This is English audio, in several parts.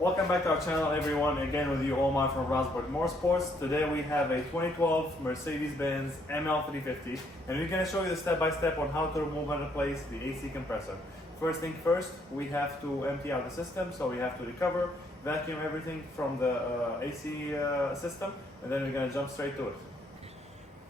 Welcome back to our channel, everyone. Again with you, Omar from Rosberg Motorsports. Today we have a 2012 Mercedes Benz ML 350, and we're going to show you the step-by-step on how to remove and replace the AC compressor. First thing first, we have to empty out the system, so we have to recover, vacuum everything from the AC system, and then we're going to jump straight to it.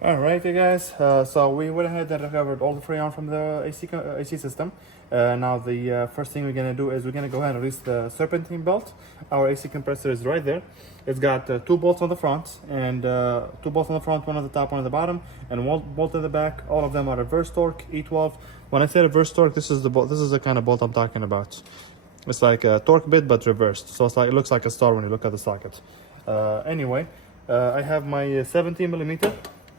Alright you guys, so we went ahead and recovered all the freon from the AC system. Now the first thing we're going to do is we're going to go ahead and release the Serpentine belt. Our AC compressor is right there. It's got two bolts on the front, and two bolts on the front, one on the top, one on the bottom, and one bolt in the back. All of them are reverse torque, E12. When I say reverse torque, this is the bolt. This is the kind of bolt I'm talking about. It's like a torque bit but reversed, so it's like, it looks like a star when you look at the socket. Anyway, I have my 17 millimeter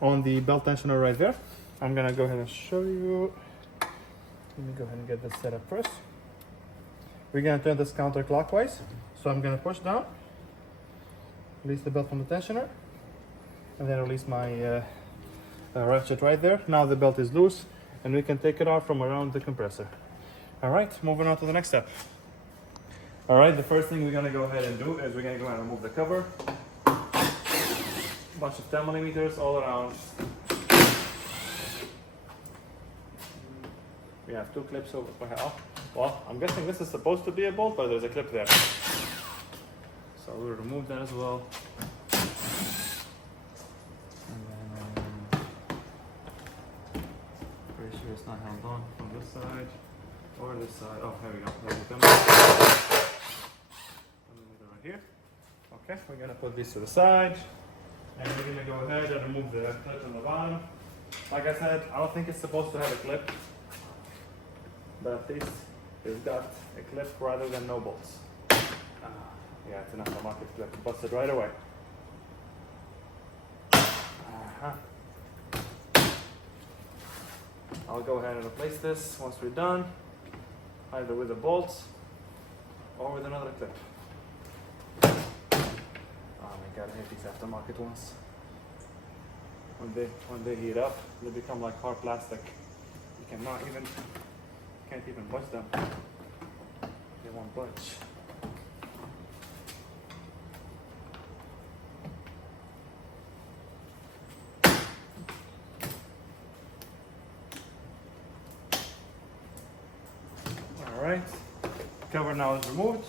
on the belt tensioner right there. I'm gonna go ahead and show you. Let me go ahead and get this set up first. We're gonna turn this counterclockwise. So I'm gonna push down, release the belt from the tensioner, and then release my ratchet right there. Now the belt is loose, and we can take it out from around the compressor. All right, moving on to the next step. All right, the first thing we're gonna go ahead and do is we're gonna go ahead and remove the cover. Bunch of 10 millimeters all around. We have two clips over here. Well, I'm guessing this is supposed to be a bolt, but there's a clip there. So we'll remove that as well. And then, pretty sure it's not held on from this side or this side. Oh, here we go. There's a 10 millimeter right here. Okay, we're gonna put these to the side. And we're going to go ahead and remove the clip on the bottom. Like I said, I don't think it's supposed to have a clip, but this has got a clip rather than no bolts. Yeah, it's an aftermarket clip. Busted right away. I'll go ahead and replace this once we're done, either with the bolts or with another clip. God, I hate these aftermarket ones. When they heat up, they become like hard plastic. You can't even budge them. They won't budge. All right, cover now is removed.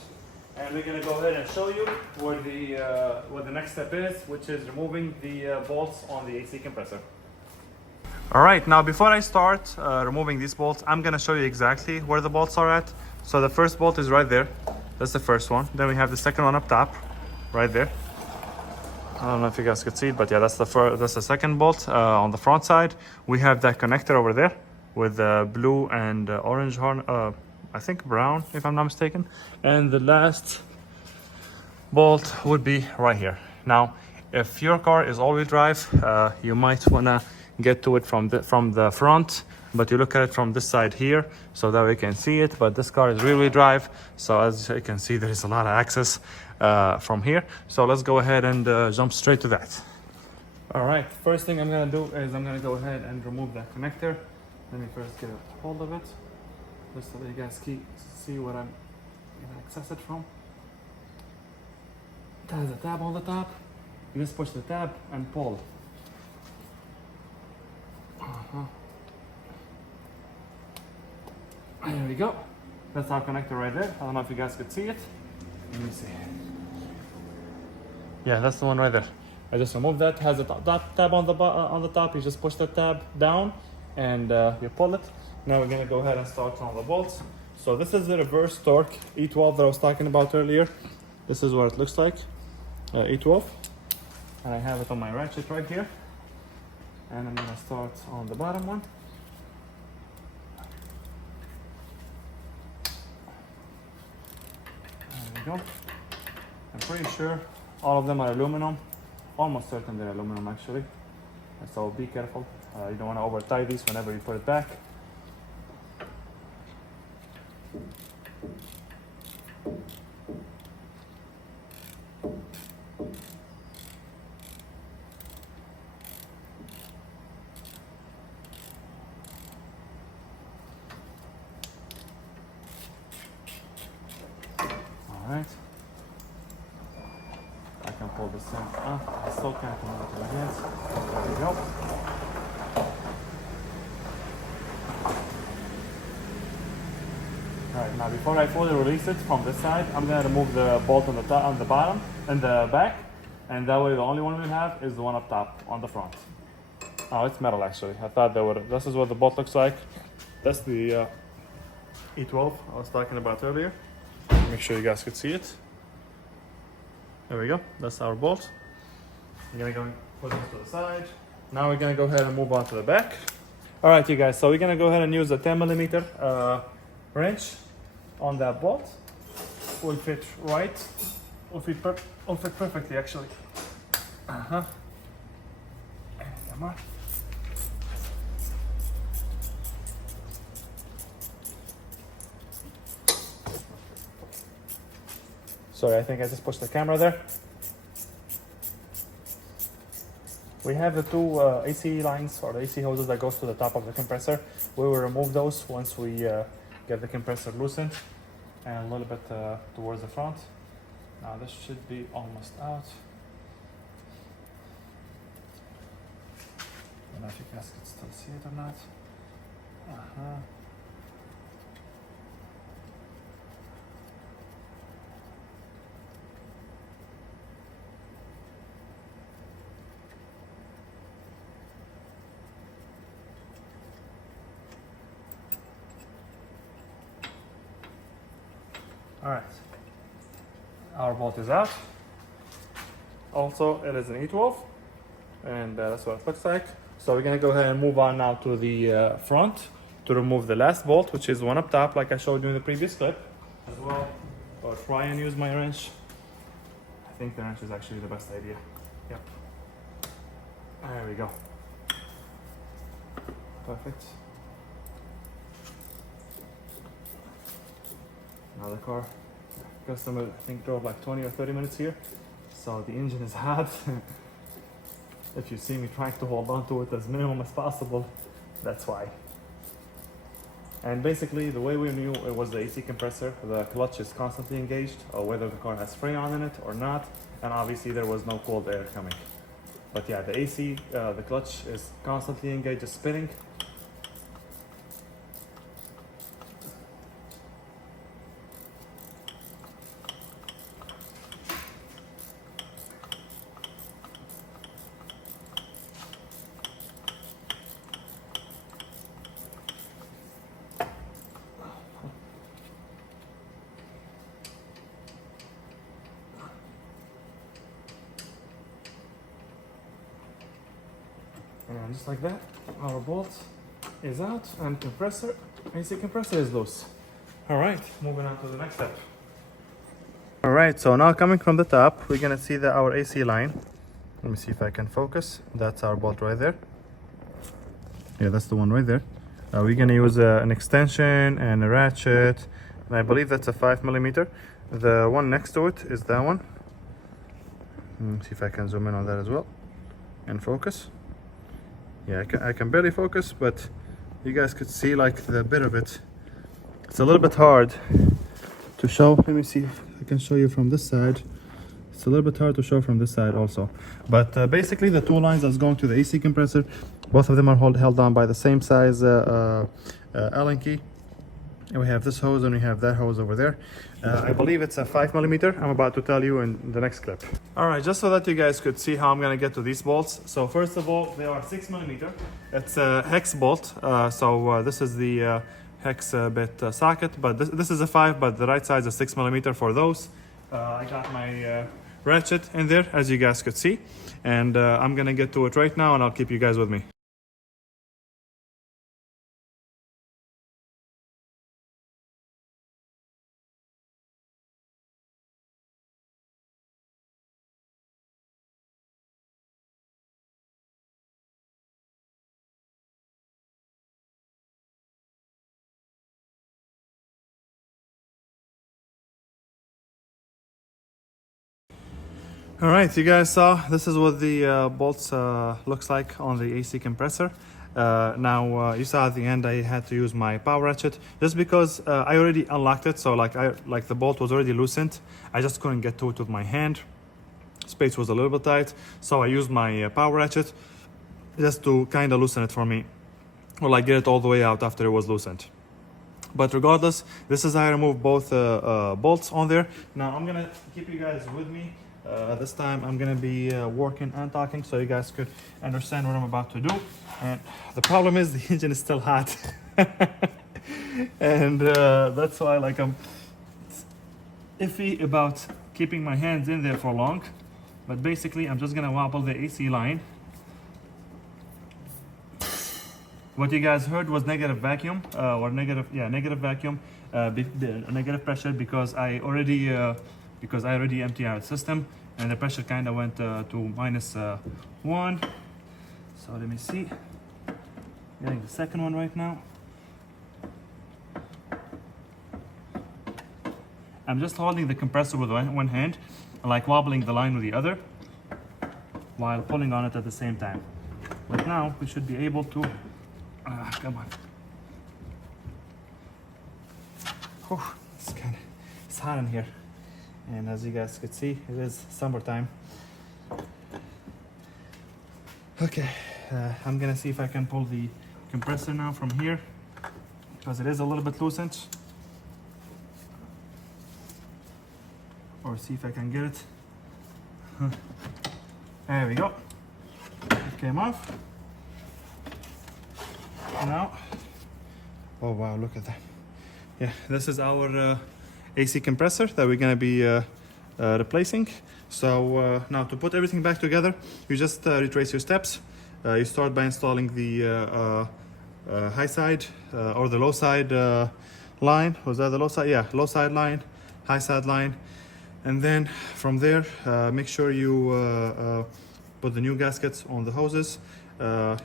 And we're going to go ahead and show you what the next step is, which is removing the bolts on the AC compressor. All right, now before I start removing these bolts, I'm going to show you exactly where the bolts are at. So the first bolt is right there. That's the first one. Then we have the second one up top, right there. I don't know if you guys could see it, but yeah, that's the second bolt on the front side. We have that connector over there with blue and orange horn. I think brown, if I'm not mistaken. And the last bolt would be right here. Now, if your car is all-wheel drive, you might wanna get to it from the front, but you look at it from this side here, so that we can see it. But this car is rear-wheel drive, so as you can see, there is a lot of access from here. So let's go ahead and jump straight to that. All right, first thing I'm gonna do is I'm gonna go ahead and remove that connector. Let me first get a hold of it, just so that you guys can see what I'm gonna access it from. It has a tab on the top. You just push the tab and pull. There we go. That's our connector right there. I don't know if you guys could see it. Let me see. Yeah, that's the one right there. I just removed that. It has a tab on the top. You just push the tab down and you pull it. Now we're gonna go ahead and start on the bolts. So this is the reverse torque E12 that I was talking about earlier. This is what it looks like, E12. And I have it on my ratchet right here. And I'm gonna start on the bottom one. There we go. I'm pretty sure all of them are aluminum. Almost certain they're aluminum actually. So be careful. You don't want to over tie these whenever you put it back. All right. can pull this in. I still can't move it with my hands. There we go. Alright, now before I fully release it from this side, I'm gonna remove the bolt on the top, on the bottom and the back, and that way the only one we have is the one up top on the front. Oh, it's metal actually. I thought that would. This is what the bolt looks like. That's the E12 I was talking about earlier. Make sure you guys could see it. There we go. That's our bolt. I'm gonna go put this to the side. Now we're gonna go ahead and move on to the back. All right, you guys. So we're gonna go ahead and use a 10 millimeter wrench on that bolt. Will fit right. Will fit perfectly actually. And come on. Sorry, I think I just pushed the camera there. We have the two AC lines or the AC hoses that goes to the top of the compressor. We will remove those once we get the compressor loosened and a little bit towards the front. Now this should be almost out. I don't know if you guys can still see it or not. All right, our bolt is out. Also, it is an E12, and that's what it looks like. So we're gonna go ahead and move on now to the front to remove the last bolt, which is the one up top, like I showed you in the previous clip as well. I'll try and use my wrench. I think the wrench is actually the best idea. Yep. There we go. Perfect. Now the car, customer I think drove like 20 or 30 minutes here, so the engine is hot. If you see me trying to hold on to it as minimum as possible, that's why. And basically the way we knew it was the AC compressor, the clutch is constantly engaged, or whether the car has Freon in it or not, and obviously there was no cold air coming. But yeah, the AC, the clutch is constantly engaged, it's spinning. And just like that, our bolt is out and compressor, AC compressor is loose. All right, moving on to the next step. All right, so now coming from the top, we're gonna see our AC line. Let me see if I can focus. That's our bolt right there. Yeah, that's the one right there. We're gonna use an extension and a ratchet, and I believe that's a 5 millimeter. The one next to it is that one. Let me see if I can zoom in on that as well and focus. Yeah, I can barely focus, but you guys could see like the bit of it. It's a little bit hard to show. Let me see if I can show you from this side. It's a little bit hard to show from this side also. But basically the two lines that's going to the AC compressor, both of them are held on by the same size Allen key. And we have this hose and we have that hose over there. I believe it's a 5 millimeter. I'm about to tell you in the next clip. All right, just so that you guys could see how I'm gonna get to these bolts. So first of all, they are 6 millimeter. It's a hex bolt. This is the hex bit socket, but this is a 5, but the right side is a 6 millimeter for those. I got my ratchet in there, as you guys could see. And I'm gonna get to it right now and I'll keep you guys with me. All right, you guys saw this is what the bolts looks like on the AC compressor. Now you saw at the end I had to use my power ratchet just because I already unlocked it, so like the bolt was already loosened. I just couldn't get to it with my hand. space was a little bit tight, so I used my power ratchet just to kind of loosen it for me, or like get it all the way out after it was loosened. But regardless, this is how I remove both bolts on there. Now I'm gonna keep you guys with me. This time I'm gonna be working and talking so you guys could understand what I'm about to do. And the problem is the engine is still hot. And that's why like I'm iffy about keeping my hands in there for long. But basically I'm just gonna wobble the AC line. What you guys heard was negative vacuum, negative vacuum, negative pressure, because I already emptied out the system, and the pressure kind of went to -1. So let me see. Getting the second one right now. I'm just holding the compressor with one hand, like wobbling the line with the other, while pulling on it at the same time. But now we should be able to. Come on. Whew, it's hot in here. And as you guys could see, it is summertime. Okay, I'm gonna see if I can pull the compressor now from here, because it is a little bit loosened. Or see if I can get it. There we go. It came off. Now, oh wow, look at that. Yeah, this is our AC compressor that we're gonna be replacing. So now to put everything back together, you just retrace your steps. You start by installing the high side or the low side line. Was that the low side? Yeah, low side line, high side line. And then from there, make sure you put the new gaskets on the hoses.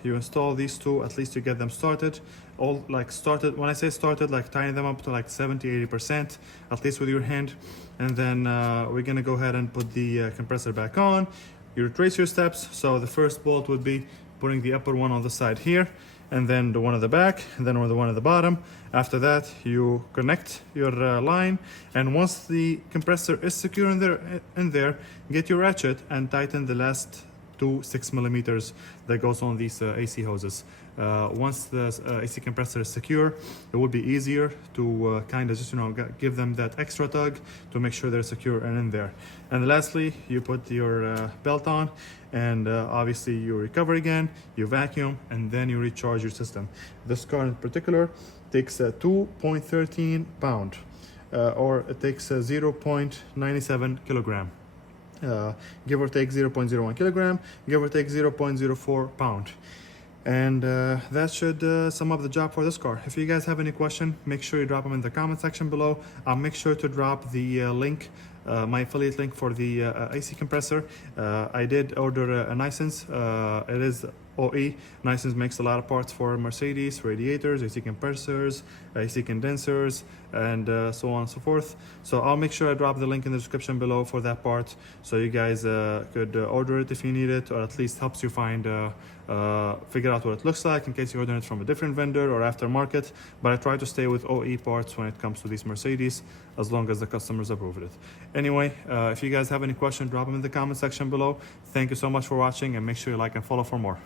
You install these two, at least to get them started. All like started, when I say started, like tying them up to like 70-80%, at least with your hand. And then we're gonna go ahead and put the compressor back on. You retrace your steps. So the first bolt would be putting the upper one on the side here, and then the one at the back, and then the one at the bottom. After that, you connect your line, and once the compressor is secure in there, get your ratchet and tighten the last 2 6mm that goes on these AC hoses. Once the AC compressor is secure, it will be easier to kind of just give them that extra tug to make sure they're secure and in there. And lastly, you put your belt on, and obviously you recover again, you vacuum, and then you recharge your system. This car in particular takes 2.13 pound, or it takes 0.97 kilogram. Give or take 0.01 kilogram, give or take 0.04 pound. And that should sum up the job for this car. If you guys have any question, make sure you drop them in the comment section below. I'll make sure to drop the link, my affiliate link for the AC compressor. I did order a license. It is OE. License makes a lot of parts for Mercedes, radiators, AC compressors, AC condensers, and so on and so forth. So I'll make sure I drop the link in the description below for that part, so you guys could order it if you need it, or at least helps you find figure out what it looks like in case you're ordering it from a different vendor or aftermarket. But I try to stay with OE parts when it comes to these Mercedes, as long as the customers approve it. Anyway, if you guys have any questions, drop them in the comment section below. Thank you so much for watching, and make sure you like and follow for more.